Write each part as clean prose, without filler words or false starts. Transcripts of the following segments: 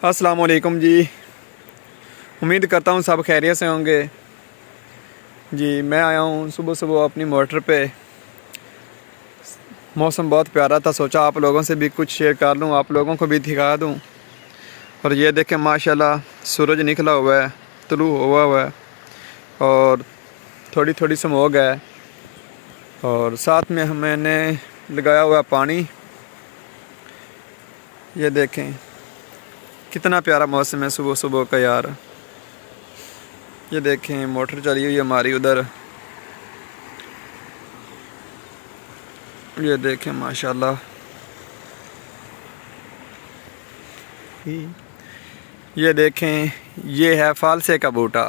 अस्सलाम वालेकुम जी। उम्मीद करता हूँ सब खैरियत से होंगे जी। मैं आया हूँ सुबह सुबह अपनी मोटर पे। मौसम बहुत प्यारा था, सोचा आप लोगों से भी कुछ शेयर कर लूँ, आप लोगों को भी दिखा दूँ। और ये देखें माशाल्लाह सूरज निकला हुआ है, तुलू हुआ है और थोड़ी थोड़ी स्मोक है। और साथ में मैंने लगाया हुआ पानी। ये देखें कितना प्यारा मौसम है सुबह सुबह का यार। ये देखें मोटर चली हुई है हमारी उधर। ये देखें माशाल्लाह। ये देखें ये है फालसे का बूटा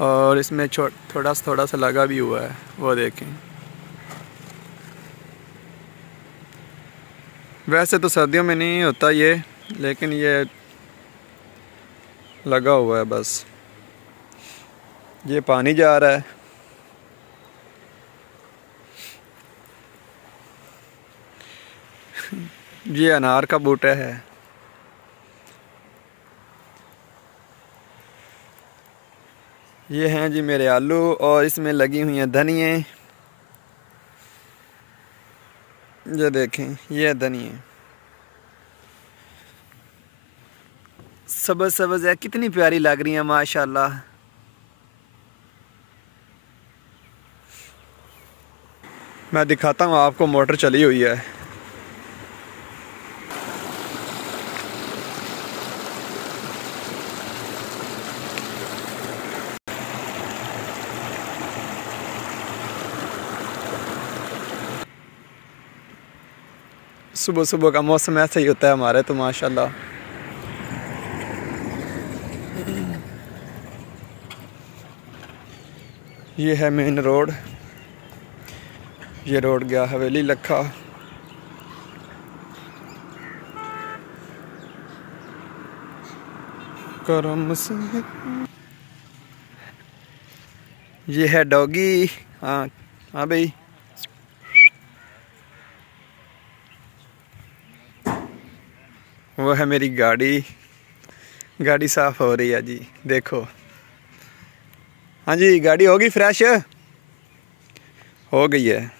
और इसमें थोड़ा सा लगा भी हुआ है, वो देखें। वैसे तो सर्दियों में नहीं होता ये, लेकिन ये लगा हुआ है बस। ये पानी जा रहा है। ये अनार का बूटा है। ये हैं जी मेरे आलू और इसमें लगी हुई हैं धनिए। ये देखें ये धनिए सब्ज़ सब्ज़ है, कितनी प्यारी लग रही है माशाल्लाह। मैं दिखाता हूँ आपको, मोटर चली हुई है। सुबह सुबह का मौसम ऐसा ही होता है हमारे तो माशाल्लाह। ये है मेन रोड। ये रोड गया हवेली लखा। करम से ये है डॉगी। हाँ हाँ भाई। वो है मेरी गाड़ी। गाड़ी साफ हो रही है जी, देखो। हाँ जी गाड़ी होगी फ्रेश, हो गई है।